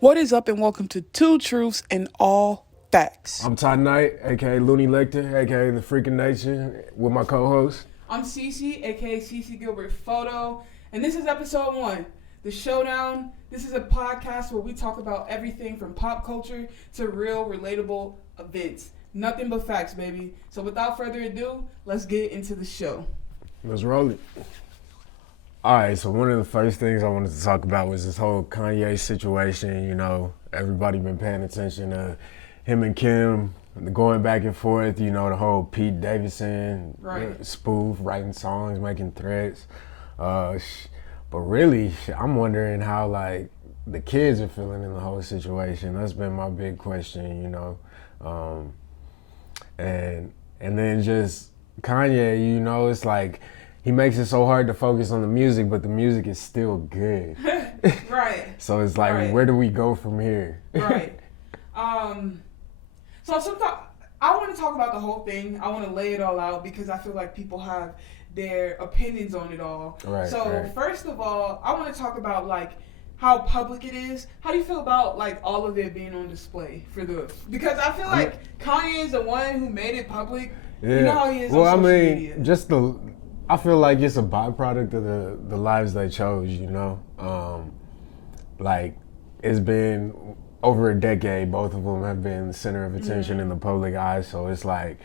What is up and welcome to Two Truths and All Facts. I'm Ty Knight, aka Looney Lecter, aka The Freaking Nation, with my co-host. I'm CeCe, aka CeCe Gilbert Photo, and this is episode 1, The Showdown. This is a podcast where we talk about everything from pop culture to real, relatable events. Nothing but facts, baby. So without further ado, let's get into the show. Let's roll it. Alright, so one of the first things I wanted to talk about was this whole Kanye situation. You know, everybody been paying attention to him and Kim going back and forth, you know, the whole Pete Davidson spoof, writing songs, making threats. But really, I'm wondering how, like, the kids are feeling in the whole situation. That's been my big question, you know. And then just Kanye, you know, it's like he makes it so hard to focus on the music, but the music is still good. Right. So it's like, where do we go from here? Right. So sometimes I want to talk about the whole thing. I want to lay it all out because I feel like people have their opinions on it all. Right. First of all, I want to talk about like how public it is. How do you feel about like all of it being on display because I feel like Kanye is the one who made it public. Yeah. You know how he is on social media. I feel like it's a byproduct of the lives they chose, you know. Like, it's been over a decade, both of them have been the center of attention in the public eye, so it's like,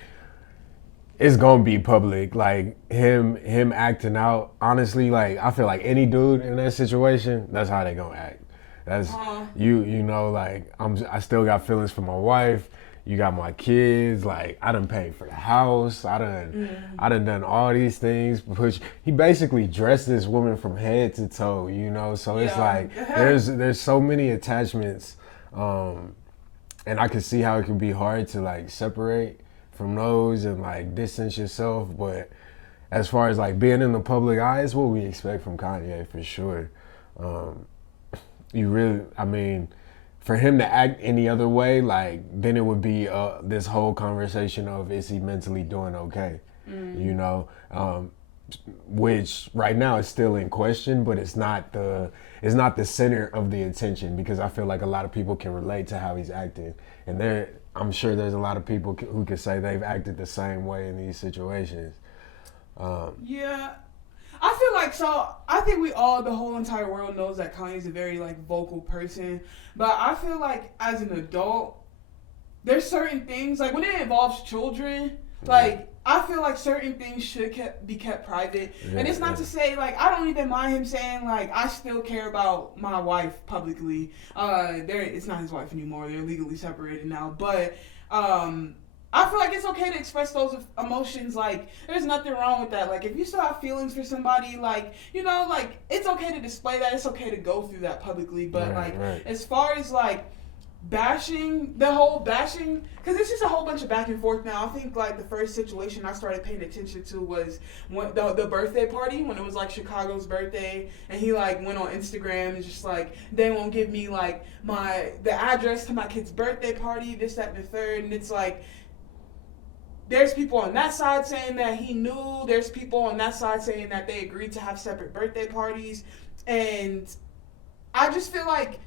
it's gonna be public. Like, him acting out, honestly, like, I feel like any dude in that situation, that's how they gonna act. That's, you know, like, I still got feelings for my wife. You got my kids, like, I done paid for the house, I done done all these things. He basically dressed this woman from head to toe, you know, so it's like, there's so many attachments, and I can see how it can be hard to, like, separate from those and, like, distance yourself, but as far as, like, being in the public eye, it's what we expect from Kanye, for sure. For him to act any other way, like, then it would be this whole conversation of, is he mentally doing okay? You know, which right now is still in question, but it's not the center of the attention, because I feel like a lot of people can relate to how he's acting, and I'm sure there's a lot of people who can say they've acted the same way in these situations. Yeah. I feel like, I think the whole entire world knows that Kanye's a very, like, vocal person. But I feel like, as an adult, there's certain things, like, when it involves children, like, I feel like certain things should be kept private. And it's not to say, like, I don't even mind him saying, like, I still care about my wife publicly. It's not his wife anymore. They're legally separated now. But, I feel like it's okay to express those emotions. Like, there's nothing wrong with that. Like, if you still have feelings for somebody, like, you know, like, it's okay to display that. It's okay to go through that publicly. But, as far as, like, bashing, because it's just a whole bunch of back and forth now. I think, like, the first situation I started paying attention to was the birthday party, when it was, like, Chicago's birthday, and he, like, went on Instagram and just, like, they won't give me, like, the address to my kid's birthday party, this, that, and the third, and it's, like, there's people on that side saying that he knew. There's people on that side saying that they agreed to have separate birthday parties. And I just feel like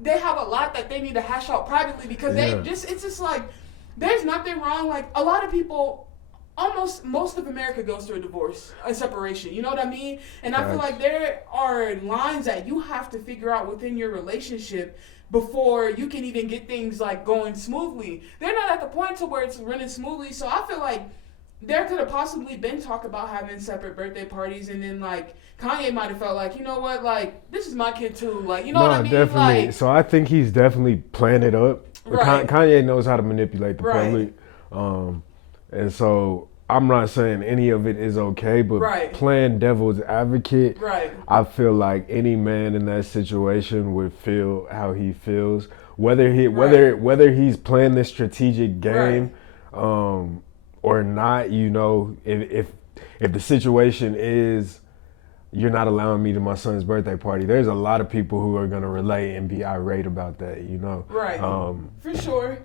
they have a lot that they need to hash out privately, because it's just like, there's nothing wrong. Like, a lot of people, almost most of America goes through a divorce, a separation. You know what I mean? And I feel like there are lines that you have to figure out within your relationship before you can even get things, like, going smoothly. They're not at the point to where it's running smoothly, so I feel like there could have possibly been talk about having separate birthday parties, and then, like, Kanye might have felt like, you know what, like, this is my kid too, like, you know what I mean? Definitely. Like, so I think he's definitely planned it up. Kanye knows how to manipulate the public, and so I'm not saying any of it is okay, but playing devil's advocate, I feel like any man in that situation would feel how he feels, whether he's playing this strategic game, or not. You know, if the situation is, you're not allowing me to my son's birthday party, there's a lot of people who are gonna relate and be irate about that. You know, for sure.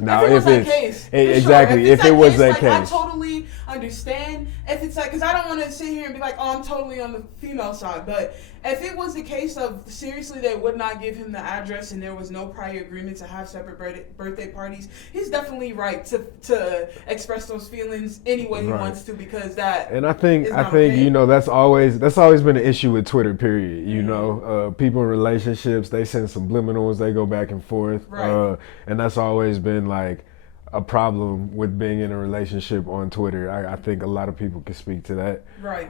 Now, if it was that case, exactly. Sure. If it was that case, I totally understand. If it's like, because I don't want to sit here and be like, oh, I'm totally on the female side. But if it was the case of seriously they would not give him the address and there was no prior agreement to have separate birthday parties, he's definitely right to express those feelings any way he wants to, because that. And I think okay. you know, that's always been an issue with Twitter. Period. You know, people in relationships, they send subliminals, they go back and forth, and that's always been like a problem with being in a relationship on Twitter. I think a lot of people can speak to that. Right.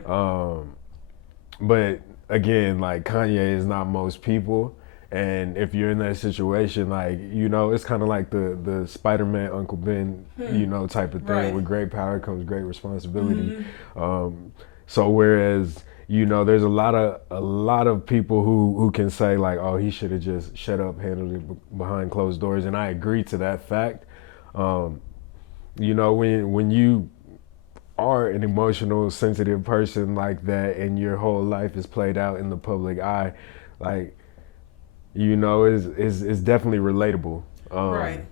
But again, like, Kanye is not most people, and if you're in that situation, like, you know, it's kind of like the Spider-Man Uncle Ben, you know, type of thing. Right. With great power comes great responsibility. So whereas, you know, there's a lot of people who can say like, oh, he should have just shut up, handled it behind closed doors, and I agree to that fact. You know, when you are an emotional, sensitive person like that, and your whole life is played out in the public eye, like, you know, is definitely relatable. Right.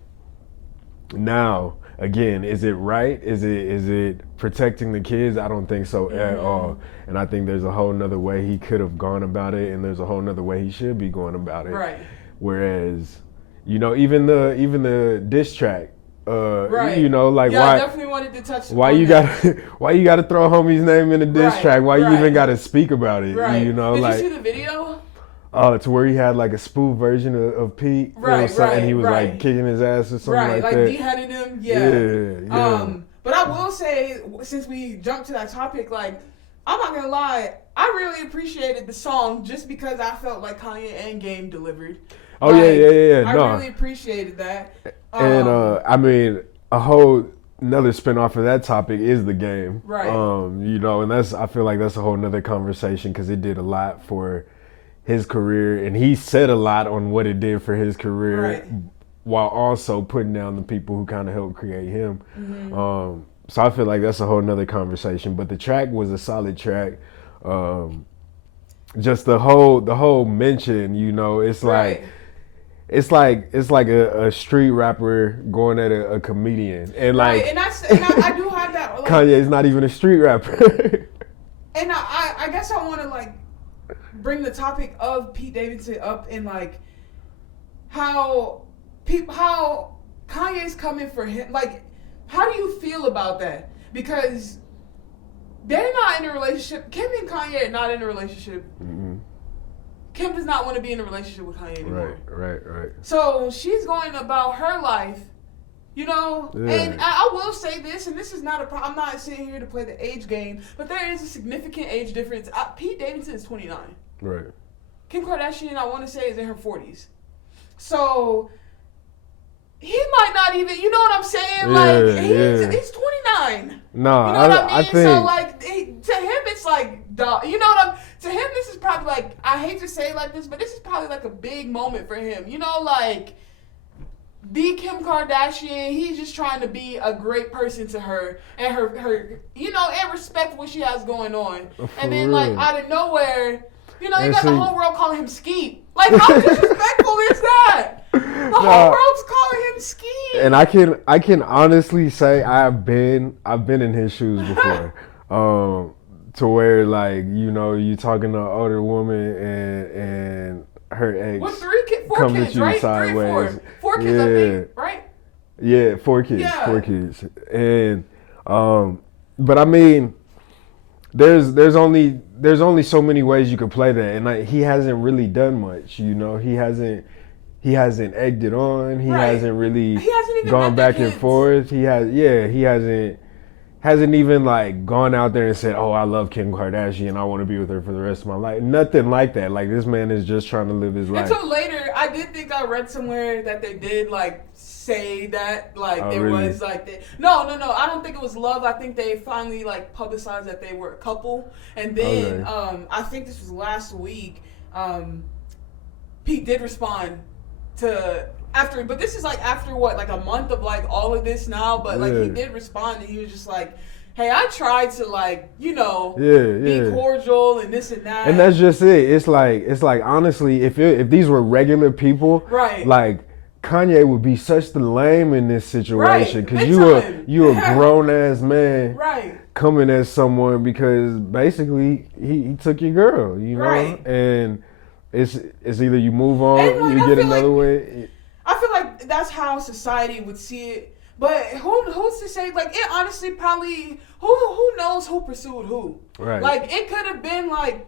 Now, again, is it right? Is it protecting the kids? I don't think so at all. And I think there's a whole nother way he could have gone about it, and there's a whole nother way he should be going about it. Right. Whereas, you know, even the diss track. Right. You know, like, yeah, why? I definitely wanted to touch. Why you gotta throw homie's name in a diss track? Why you even gotta speak about it? Right. You know, Did like, you see the video? To where he had like a spoof version of Pete. And he was like kicking his ass or something like that. Right, like beheading him. Yeah. But I will say, since we jumped to that topic, like, I'm not gonna lie, I really appreciated the song just because I felt like Kanye and Game delivered. Oh, like, yeah. I really appreciated that. And I mean, a whole another spin-off of that topic is the Game. Right. You know, and I feel like that's a whole nother conversation, because it did a lot for his career, and he said a lot on what it did for his career, while also putting down the people who kind of helped create him. So I feel like that's a whole nother conversation. But the track was a solid track. Just the whole mention, you know, it's like. It's like a street rapper going at a comedian, and like, and I do have that. Like, Kanye's not even a street rapper. And I guess I want to like bring the topic of Pete Davidson up, and like how Kanye's coming for him. Like, how do you feel about that? Because they're not in a relationship. Kim and Kanye are not in a relationship. Kim does not want to be in a relationship with Kanye anymore. Right. So she's going about her life, you know. Yeah. And I will say this, and this is not a problem. I'm not sitting here to play the age game, but there is a significant age difference. Pete Davidson is 29. Right. Kim Kardashian, I want to say, is in her 40s. So he might not even, you know what I'm saying? Like, he's 29. No, you know what I mean? I think so like, to him, it's like, you know what to him, this is probably like, I hate to say it like this, but this is probably like a big moment for him. You know, like, be Kim Kardashian, he's just trying to be a great person to her, and her you know, and respect what she has going on. And then, like, out of nowhere, you know, you got the whole world calling him Skeet. Like, how disrespectful is that? The whole world's calling him Skeet. And I can honestly say I've been in his shoes before. To where, like, you know, you talking to an older woman and her ex four kids, right? sideways. Four kids, I think, right? Yeah, 4 kids. Yeah. 4 kids. And but I mean, there's only so many ways you could play that, and like, he hasn't really done much, you know. He hasn't egged it on. He hasn't really even gone back and forth. He hasn't even like gone out there and said, "Oh, I love Kim Kardashian. I want to be with her for the rest of my life." Nothing like that. Like, this man is just trying to live his life. Until later, I did think I read somewhere that they did like say that, like, was like that. No. I don't think it was love. I think they finally like publicized that they were a couple, and then I think this was last week. Pete did respond to. But this is like after what, like a month of like all of this now, but like he did respond, and he was just like, hey, I tried to, like, you know, be cordial and this and that. And that's just it. It's like honestly, if these were regular people, right, like, Kanye would be such the lame in this situation because Right. you a grown ass man, Right. coming at someone because basically he took your girl, you know, Right. and it's either you move on, And, like, you I get feel another like- way. I feel like that's how society would see it. But who's to say? Like, it honestly probably who knows who pursued who? Right. Like, it could have been like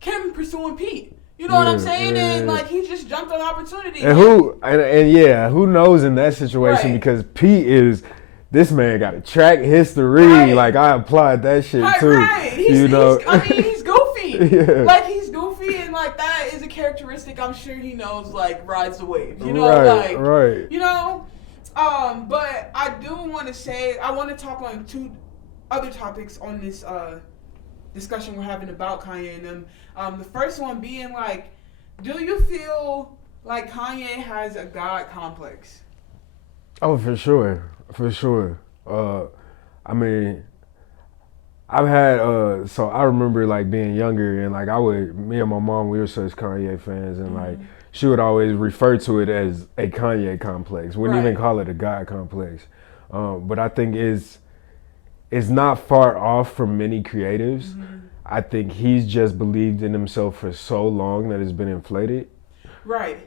Kim pursuing Pete. You know what I'm saying? And like, he just jumped on opportunity. And who knows in that situation, Right. because Pete is, this man got a track history. Right. Like, I applied that shit Right, too. right. You know, He's goofy. Yeah. Like, he's goofy, and like that is a characteristic I'm sure he knows. Like, rides the wave. You know, right, like right. you know. But I do want to say I want to talk on two other topics on this discussion we're having about Kanye and them. The first one being like, do you feel like Kanye has a God complex? Oh, for sure. I mean, I've had so I remember like being younger and like me and my mom, we were such Kanye fans, and like she would always refer to it as a Kanye complex. Wouldn't even call it a God complex. But I think it's not far off from many creatives. I think he's just believed in himself for so long that it's been inflated. Right.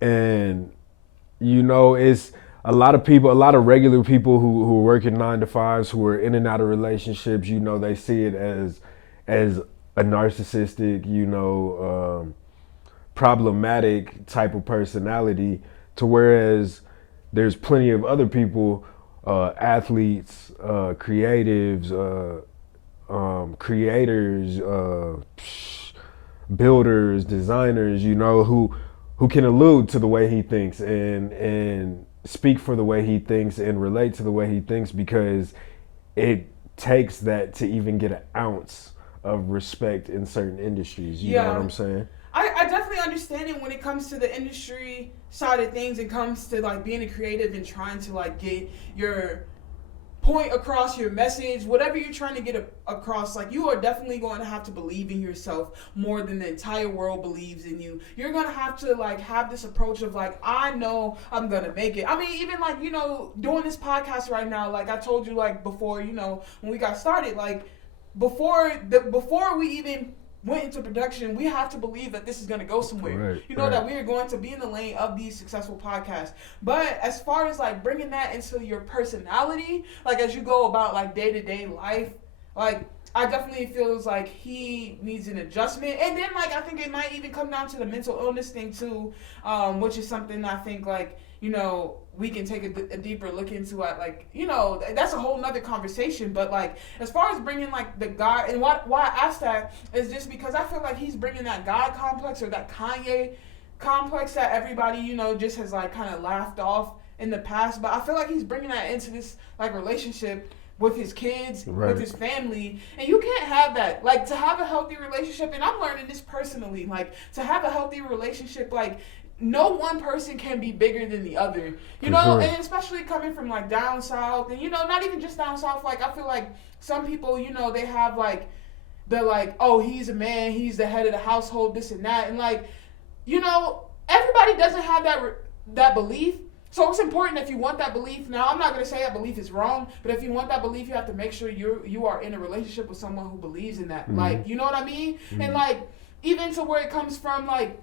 And you know, it's a lot of regular people who are working 9 to 5s, who are in and out of relationships, you know, they see it as a narcissistic, you know, problematic type of personality, to whereas there's plenty of other people, athletes, creatives, creators, builders, designers, you know, who can allude to the way he thinks and speak for the way he thinks and relate to the way he thinks, because it takes that to even get an ounce of respect in certain industries. You know what I'm saying? I definitely understand it when it comes to the industry side of things. It comes to like being a creative and trying to like get your point across, your message, whatever you're trying to get across. Like, you are definitely going to have to believe in yourself more than the entire world believes in you. You're going to have this approach of like, I know I'm going to make it. I mean, even like, you know, doing this podcast right now, like I told you, like before, you know, when we got started, like before we even went into production, we have to believe that this is going to go somewhere. That we are going to be in the lane of these successful podcasts. But as far as like bringing that into your personality, like as you go about like day-to-day life, like I definitely feels like he needs an adjustment. And then like I think it might even come down to the mental illness thing too, which is something I think like, you know, we can take a deeper look into it. Like, you know, that's a whole nother conversation. But like, as far as bringing like the God, and why I asked that is just because I feel like he's bringing that God complex or that Kanye complex that everybody, you know, just has like kind of laughed off in the past. But I feel like he's bringing that into this like relationship with his kids, with his family, and you can't have that. Like, to have a healthy relationship, and I'm learning this personally, like to have a healthy relationship, like no one person can be bigger than the other, you know, and especially coming from like down south, and you know, not even just down south. Like, I feel like some people, you know, they have like, they're like, oh, he's a man, he's the head of the household, this and that, and like, you know, everybody doesn't have that belief. So it's important, if you want that belief. Now, I'm not going to say that belief is wrong, but if you want that belief, you have to make sure you are in a relationship with someone who believes in that. Like, you know what I mean? And like, even to where it comes from, like,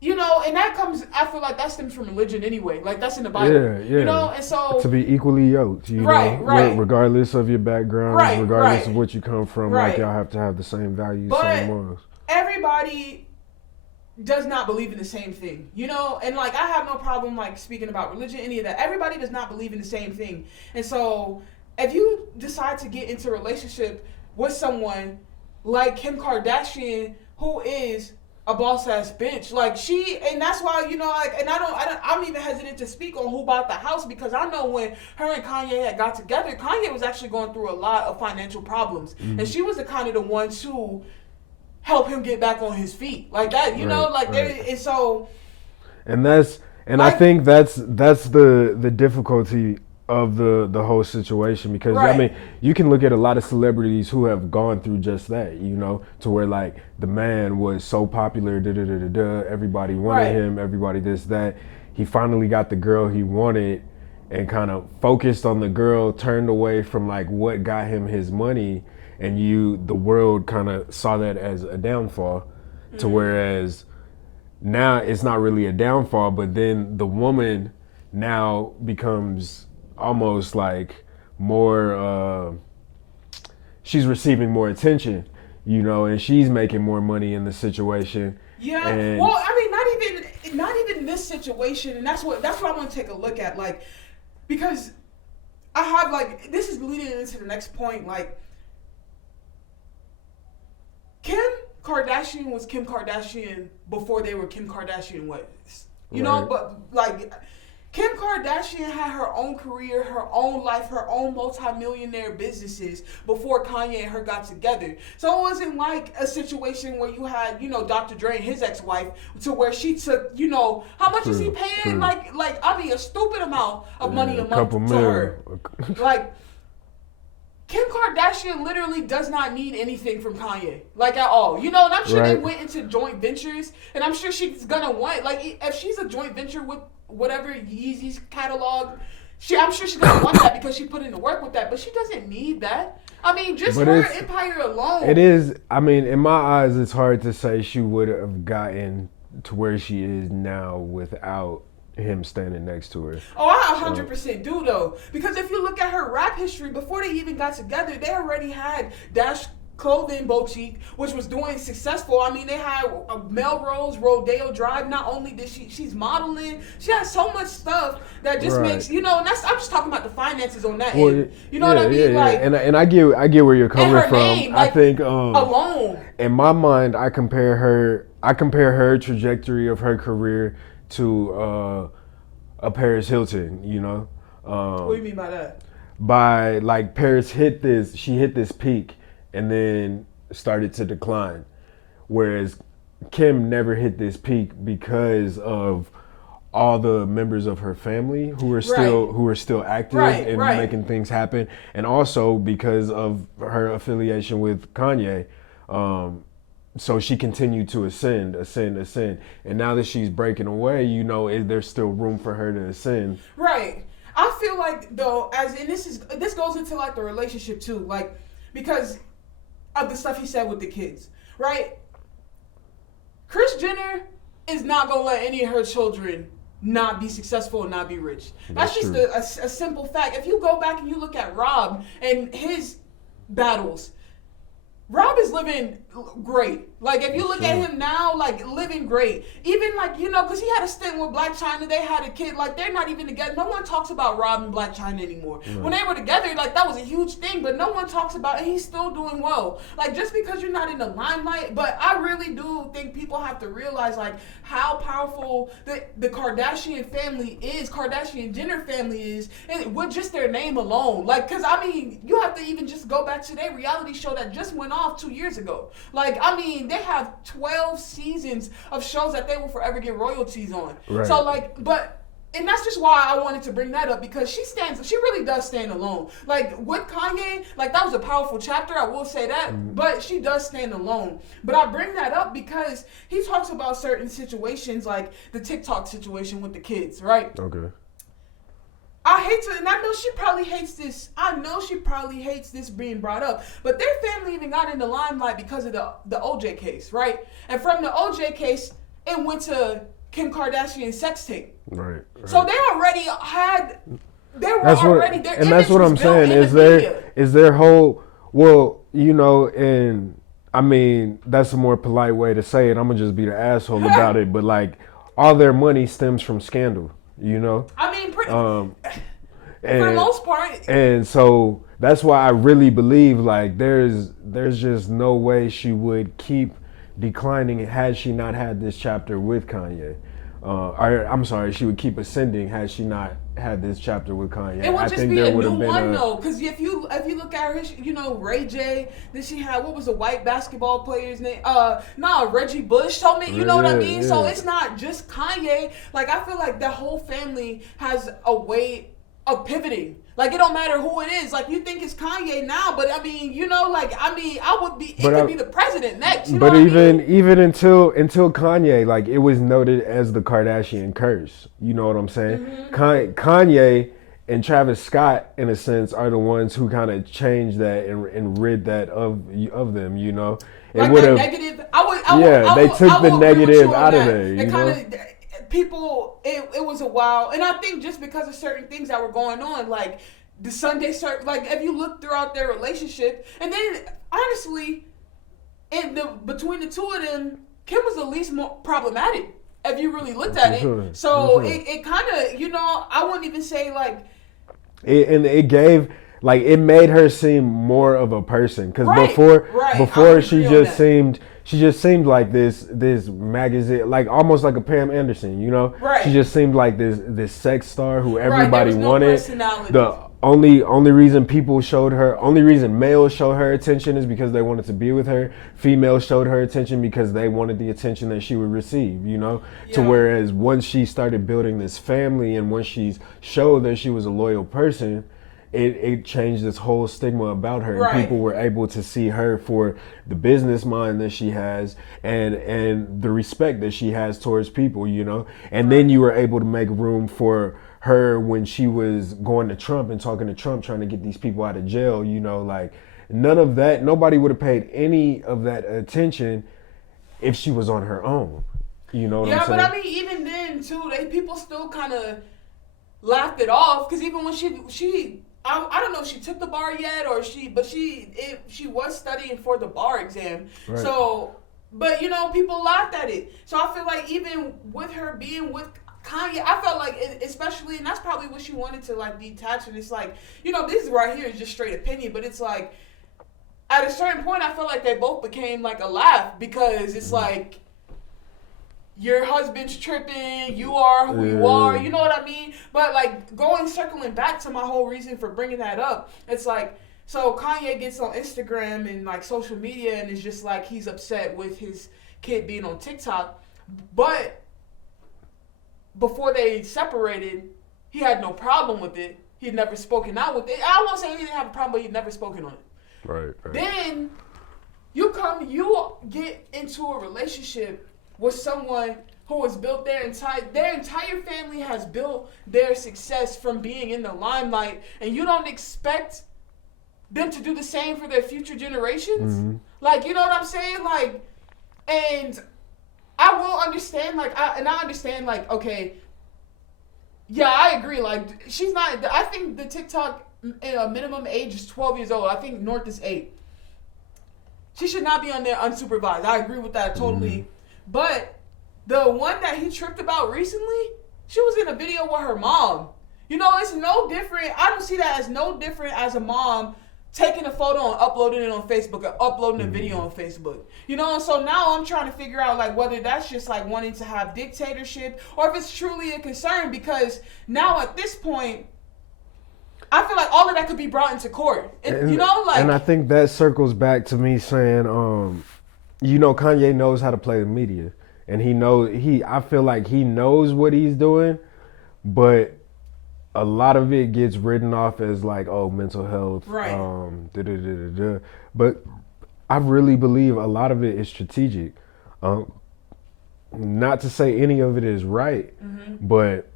you know, and that comes, I feel like that stems from religion anyway. Like, that's in the Bible. Yeah. You know, and so to be equally yoked, you know, regardless of your background, regardless of what you come from, like, y'all have to have the same values, same morals. Everybody does not believe in the same thing, you know, and like I have no problem like speaking about religion, any of that. Everybody does not believe in the same thing, and so if you decide to get into a relationship with someone like Kim Kardashian, who is a boss ass bitch, like and that's why, you know, like, and I'm even hesitant to speak on who bought the house, because I know when her and Kanye had got together, Kanye was actually going through a lot of financial problems, and she was the kind of the one to help him get back on his feet, like that, you know, like there is. So, and I think that's the difficulty of the whole situation, because Right. I mean, you can look at a lot of celebrities who have gone through just that, you know, to where like the man was so popular, everybody wanted Right. him, everybody this, that. He finally got the girl he wanted and kind of focused on the girl, turned away from like what got him his money, and the world kind of saw that as a downfall, to whereas now it's not really a downfall, but then the woman now becomes almost like more, she's receiving more attention, you know, and she's making more money in the situation. Yeah. And Well, I mean, not even this situation, and that's what I want to take a look at, like, because I have like this is leading into the next point, like Kim Kardashian was Kim Kardashian before they were Kim Kardashian West. You know, but like Kim Kardashian had her own career, her own life, her own multi-millionaire businesses before Kanye and her got together. So it wasn't like a situation where you had, you know, Dr. Dre and his ex-wife to where she took, you know, how much is he paying? True. Like I mean, a stupid amount of money a month couple to her. mil. Like, Kim Kardashian literally does not need anything from Kanye, like at all. You know, and I'm sure they went into joint ventures, and I'm sure she's gonna want, like, if she's a joint venture with whatever Yeezy's catalog, I'm sure she's gonna want that because she put in the work with that, but she doesn't need that. I mean, just her empire alone. It is, I mean, in my eyes, it's hard to say she would have gotten to where she is now without him standing next to her. Oh, I 100% do though, because if you look at her rap history, before they even got together, they already had Dash Clothing Boutique, which was doing successful. I mean, they had Melrose, Rodeo Drive. Not only did she's modeling, she has so much stuff that just makes, you know, and I'm just talking about the finances on that end. You know what I mean? Like, and I get where you're coming from. Name, like, I think alone. In my mind, I compare her trajectory of her career to a Paris Hilton, you know. What do you mean by that? By like Paris hit this peak and then started to decline, whereas Kim never hit this peak because of all the members of her family who are still active and making things happen, and also because of her affiliation with Kanye. So she continued to ascend, and now that she's breaking away, you know, there's still room for her to ascend. Right. I feel like though, this goes into like the relationship too, like because of the stuff he said with the kids, right? Kris Jenner is not gonna let any of her children not be successful and not be rich. That's just a simple fact. If you go back and you look at Rob and his battles, Rob is living great. Like, if you look at him now, like, living great. Even, like, you know, because he had a stint with Black China. They had a kid. Like, they're not even together. No one talks about Rob and Black China anymore. When they were together, like, that was a huge thing. But no one talks about it. And he's still doing well. Like, just because you're not in the limelight. But I really do think people have to realize, like, how powerful the Kardashian family is. Kardashian Jenner family is. And with just their name alone. Like, because, I mean, you have to even just go back to their reality show that just went off 2 years ago. Like, I mean, they have 12 seasons of shows that they will forever get royalties on. Right. So, like, and that's just why I wanted to bring that up, because she really does stand alone. Like, with Kanye, like, that was a powerful chapter, I will say that, but she does stand alone. But I bring that up because he talks about certain situations, like the TikTok situation with the kids, right? Okay. I hate to, and I know she probably hates this. I know she probably hates this being brought up. But their family even got in the limelight because of the OJ case, right? And from the OJ case, it went to Kim Kardashian's sex tape. Right. So they already had. That's what I'm saying. Is their whole, well, you know, and I mean, that's a more polite way to say it. I'm gonna just be the asshole about it, but like, all their money stems from scandal. You know, I mean, for the most part, and so that's why I really believe like there's just no way she would keep declining had she not had this chapter with Kanye. I'm sorry, she would keep ascending had she not had this chapter with Kanye. It would just be a new one though, because if you look at her, you know, Ray J. Then she had, what was the white basketball player's name? Reggie Bush. So you know what I mean. Yeah. So it's not just Kanye. Like, I feel like the whole family has a way of pivoting. Like, it don't matter who it is. Like, you think it's Kanye now, but I mean, you know, like, I mean, I would be, it could be the president next. You know but what even I mean? even until Kanye, like, it was noted as the Kardashian curse. You know what I'm saying? Kanye and Travis Scott, in a sense, are the ones who kind of changed that and rid that of them. You know, it Like, would have negative. they took the negative out of there. You know? People, it was a while, and I think just because of certain things that were going on, like the Sunday service, like if you look throughout their relationship, and then honestly, between the two of them, Kim was the least more problematic if you really looked at it. So it kind of, you know, I wouldn't even say like it gave. Like, it made her seem more of a person, because before she just seemed like this magazine, like almost like a Pam Anderson, you know. She just seemed like this sex star who everybody wanted. The only reason males showed her attention is because they wanted to be with her. Females showed her attention because they wanted the attention that she would receive, you know. To whereas once she started building this family, and once she showed that she was a loyal person, it changed this whole stigma about her. And people were able to see her for the business mind that she has, and the respect that she has towards people, you know. And then you were able to make room for her when she was going to Trump and talking to Trump, trying to get these people out of jail, you know. Like, none of that, nobody would have paid any of that attention if she was on her own. You know what I'm saying? Yeah, but I mean, even then too, people still kind of laughed it off, because even when she I don't know if she took the bar yet but she was studying for the bar exam. Right. So, but you know, people laughed at it. So I feel like even with her being with Kanye, I felt like, especially, and that's probably what she wanted to like detach. And it's like, you know, this right here is just straight opinion, but it's like, at a certain point, I felt like they both became like a laugh, because it's like, your husband's tripping, you are who you are, you know what I mean? But like, circling back to my whole reason for bringing that up, it's like, so Kanye gets on Instagram and like social media, and it's just like he's upset with his kid being on TikTok. But before they separated, he had no problem with it. He'd never spoken out with it. I won't say he didn't have a problem, but he'd never spoken on it. Right. Then you get into a relationship with someone who has built their entire family has built their success from being in the limelight, and you don't expect them to do the same for their future generations. Mm-hmm. Like, you know what I'm saying? Like, and I will understand, like, I understand, like, okay, yeah, I agree. Like, she's not, I think the TikTok minimum age is 12 years old. I think North is 8. She should not be on there unsupervised. I agree with that totally. Mm-hmm. But the one that he tripped about recently, she was in a video with her mom. You know, it's no different. I don't see that as no different as a mom taking a photo and uploading it on Facebook, or uploading a video on Facebook. You know, and so now I'm trying to figure out, like, whether that's just like wanting to have dictatorship, or if it's truly a concern, because now at this point, I feel like all of that could be brought into court. You know, like, and I think that circles back to me saying, you know, Kanye knows how to play the media, and I feel like he knows what he's doing, but a lot of it gets written off as like, oh, mental health, right? But I really believe a lot of it is strategic. Not to say any of it is right, but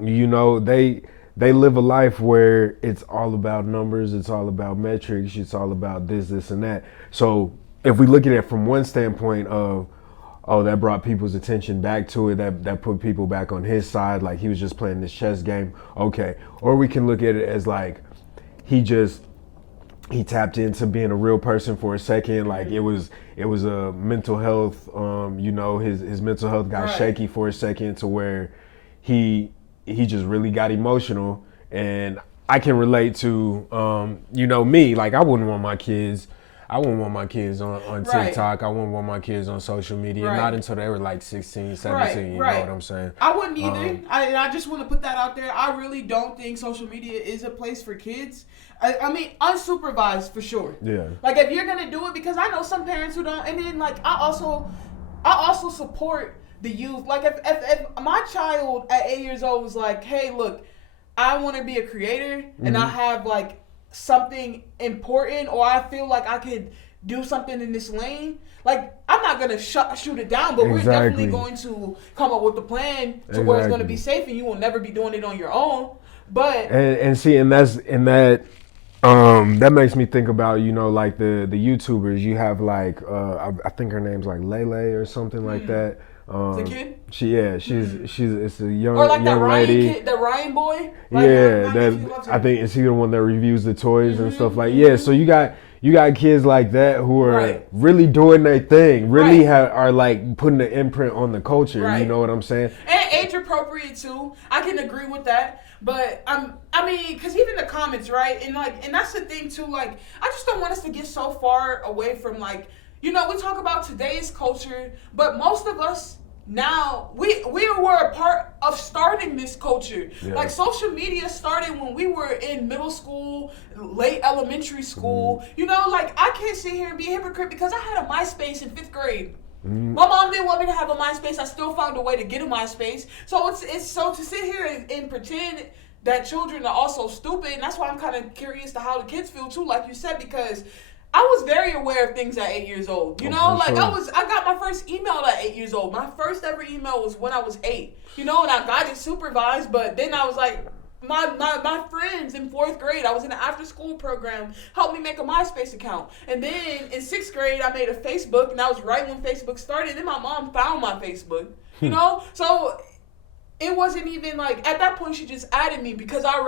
you know, they live a life where it's all about numbers, it's all about metrics, it's all about this, and that. So if we look at it from one standpoint of, oh, that brought people's attention back to it, that put people back on his side, like he was just playing this chess game, okay. Or we can look at it as like, he tapped into being a real person for a second, like it was a mental health, you know, his mental health got shaky for a second, to where he just really got emotional. And I can relate to, you know, me, like I wouldn't want my kids on TikTok. I wouldn't want my kids on social media, not until they were like 16, 17, you know what I'm saying? I wouldn't either. I just want to put that out there. I really don't think social media is a place for kids. I mean, unsupervised for sure. Yeah. Like, if you're going to do it, because I know some parents who don't, and then like, I also support the youth. Like, if my child at 8 years old was like, hey, look, I want to be a creator and I have like something important, or I feel like I could do something in this lane, like I'm not gonna shoot it down, but we're definitely going to come up with a plan to where it's going to be safe, and you will never be doing it on your own. But and see, and that makes me think about, you know, like the YouTubers. You have like I think her name's like Lele or something like that. The kid? She's it's a young or like young the Ryan lady. Kid, the Ryan boy. Like, I think is he the one that reviews the toys and stuff like. Yeah, so you got kids like that who are really doing their thing, really are like putting an imprint on the culture. You know what I'm saying? And age appropriate too. I can agree with that. But I mean, because even the comments, right? And like, and that's the thing too. Like, I just don't want us to get so far away from like, you know, we talk about today's culture, but most of us now we were a part of starting this culture. Like, social media started when we were in middle school, late elementary school. You know, like, I can't sit here and be a hypocrite because I had a MySpace in 5th grade. My mom didn't want me to have a MySpace. I still found a way to get a MySpace. So it's so to sit here and pretend that children are also stupid, and that's why I'm kind of curious to how the kids feel too, like you said, because I was very aware of things at 8 years old. You know, like I got my first email at 8 years old. My first ever email was when I was 8. You know, and I got it supervised, but then I was like, my friends in 4th grade, I was in an after school program, helped me make a MySpace account. And then in 6th grade, I made a Facebook, and that was right when Facebook started. Then my mom found my Facebook, you know? So it wasn't even like, at that point, she just added me because I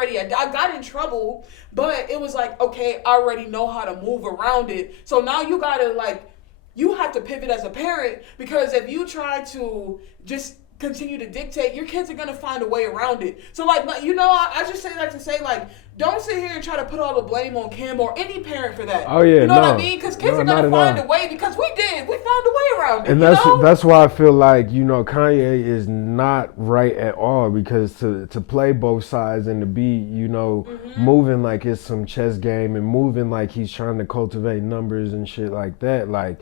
got in trouble, but it was like, okay, I already know how to move around it. So now you gotta like, you have to pivot as a parent, because if you try to just continue to dictate, your kids are going to find a way around it. So like, you know, I just say that to say, like, don't sit here and try to put all the blame on Kim or any parent for that. Oh yeah, you know what I mean? Because kids are going to find a way, because we found a way around it. And that's why I feel like, you know, Kanye is not right at all, because to play both sides and to be, you know, moving like it's some chess game and moving like he's trying to cultivate numbers and shit like that, like,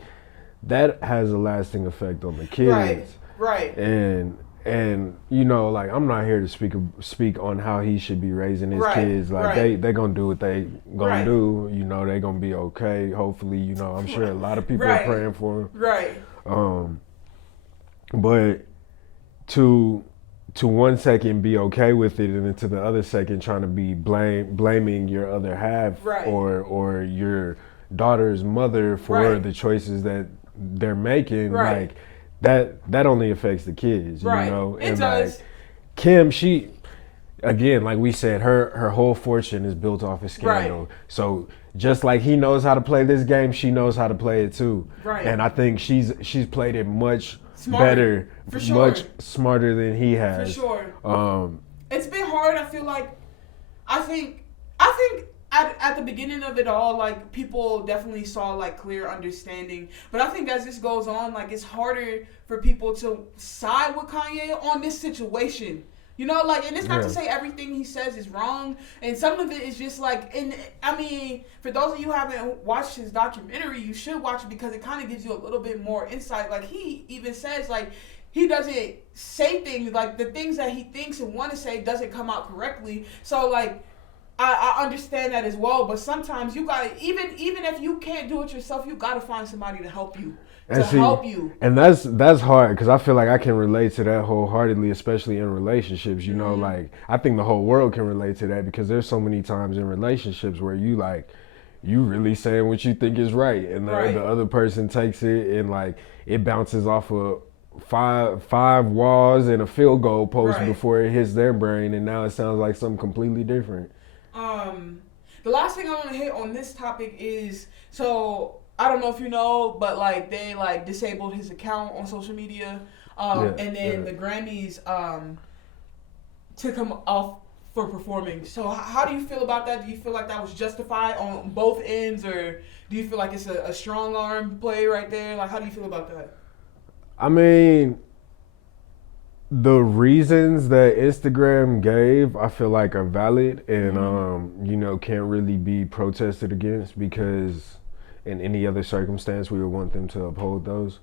that has a lasting effect on the kids. Right. And you know, like, I'm not here to speak on how he should be raising his kids. Like, they gonna do what they gonna do. You know, they gonna be okay. Hopefully, you know, I'm sure a lot of people are praying for him. Right. But to 1 second be okay with it, and then to the other second trying to be blaming your other half or your daughter's mother for the choices that they're making, like, that only affects the kids, you know? It does. Like, Kim, she, again, like we said, her whole fortune is built off of scandal. So just like he knows how to play this game, she knows how to play it too. And I think she's played it much better, much smarter than he has. For sure. It's been hard. I feel like, I think at the beginning of it all, like, people definitely saw like clear understanding, but I think as this goes on, like, it's harder for people to side with Kanye on this situation. You know, like, and it's not to say everything he says is wrong, and some of it is just like, and I mean, for those of you who haven't watched his documentary, you should watch it, because it kind of gives you a little bit more insight. Like, he even says, like, he doesn't say things, like, the things that he thinks and want to say doesn't come out correctly. So, like, I understand that as well, but sometimes you gotta, even if you can't do it yourself, you gotta find somebody to help you. And that's hard, because I feel like I can relate to that wholeheartedly, especially in relationships. You know, like, I think the whole world can relate to that, because there's so many times in relationships where you really saying what you think is right, and the other person takes it and like it bounces off of five walls and a field goal post before it hits their brain, and now it sounds like something completely different. The last thing I want to hit on this topic is, so I don't know if you know, but like, they like disabled his account on social media, and then the Grammys took him off for performing. So how do you feel about that? Do you feel like that was justified on both ends, or do you feel like it's a strong arm play right there? Like, how do you feel about that? I mean, the reasons that Instagram gave, I feel like, are valid, and you know, can't really be protested against, because in any other circumstance we would want them to uphold those.